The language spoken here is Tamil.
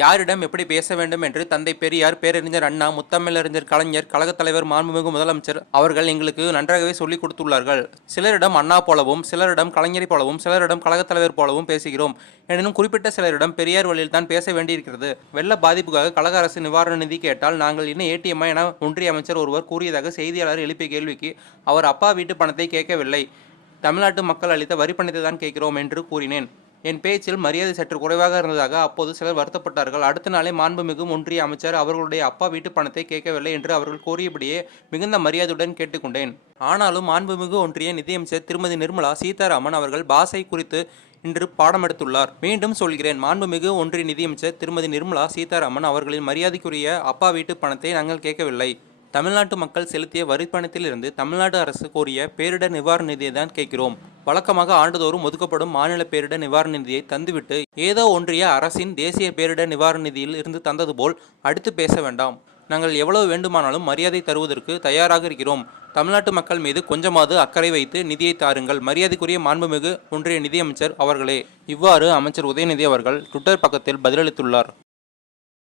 யாரிடம் எப்படி பேச வேண்டும் என்று தந்தை பெரியார், பேரறிஞர் அண்ணா, முத்தமிழறிஞர் கலைஞர், கழகத் தலைவர், மாண்புமிகு முதலமைச்சர் அவர்கள் எங்களுக்கு நன்றாகவே சொல்லிக் கொடுத்துள்ளார்கள். சிலரிடம் அண்ணா போலவும், சிலரிடம் கலைஞரை போலவும், சிலரிடம் கழகத் தலைவர் போலவும் பேசுகிறோம். எனினும் குறிப்பிட்ட சிலரிடம் பெரியார் வழியில் தான் பேச வேண்டியிருக்கிறது. வெள்ள பாதிப்புக்காக கழக அரசு நிவாரண நிதி கேட்டால் நாங்கள் இன்னும் ஏடிஎம்மா என ஒன்றிய அமைச்சர் ஒருவர் கூறியதாக செய்தியாளர் எழுப்பிய கேள்விக்கு அவர் அப்பா வீட்டு பணத்தை கேட்கவில்லை, தமிழ்நாட்டு மக்கள் அளித்த வரி பணத்தை தான் கேட்கிறோம் என்று கூறினேன். என் பேச்சில் மரியாதை சற்று குறைவாக இருந்ததாக அப்போது சிலர் வருத்தப்பட்டார்கள். அடுத்த நாளே மாண்புமிகு ஒன்றிய அமைச்சர் அவர்களுடைய அப்பா வீட்டு பணத்தை கேட்கவில்லை என்று அவர்கள் கோரியபடியே மிகுந்த மரியாதையுடன் கேட்டுக்கொண்டேன். ஆனாலும் மாண்புமிகு ஒன்றிய நிதியமைச்சர் திருமதி நிர்மலா சீதாராமன் அவர்கள் பாஷை குறித்து இன்று பாடம் எடுத்துள்ளார். மீண்டும் சொல்கிறேன், மாண்புமிகு ஒன்றிய நிதியமைச்சர் திருமதி நிர்மலா சீதாராமன் அவர்களின் மரியாதைக்குரிய அப்பா வீட்டு பணத்தை நாங்கள் கேட்கவில்லை. தமிழ்நாட்டு மக்கள் செலுத்திய வரிப்பணத்திலிருந்து தமிழ்நாடு அரசு கோரிய பேரிடர் நிவாரண நிதியை தான் கேட்கிறோம். வழக்கமாக ஆண்டுதோறும் ஒதுக்கப்படும் மாநில பேரிடர் நிவாரண நிதியை தந்துவிட்டு ஏதோ ஒன்றிய அரசின் தேசிய பேரிடர் நிவாரண நிதியில் இருந்து தந்தது போல் அடுத்து பேச வேண்டாம். நாங்கள் எவ்வளவு வேண்டுமானாலும் மரியாதை தருவதற்கு தயாராக இருக்கிறோம். தமிழ்நாட்டு மக்கள் மீது கொஞ்சமாவது அக்கறை வைத்து நிதியை தாருங்கள். மரியாதைக்குரிய மாண்புமிகு ஒன்றிய நிதியமைச்சர் அவர்களே. இவ்வாறு அமைச்சர் உதயநிதி அவர்கள் ட்விட்டர் பக்கத்தில் பதிலளித்துள்ளார்.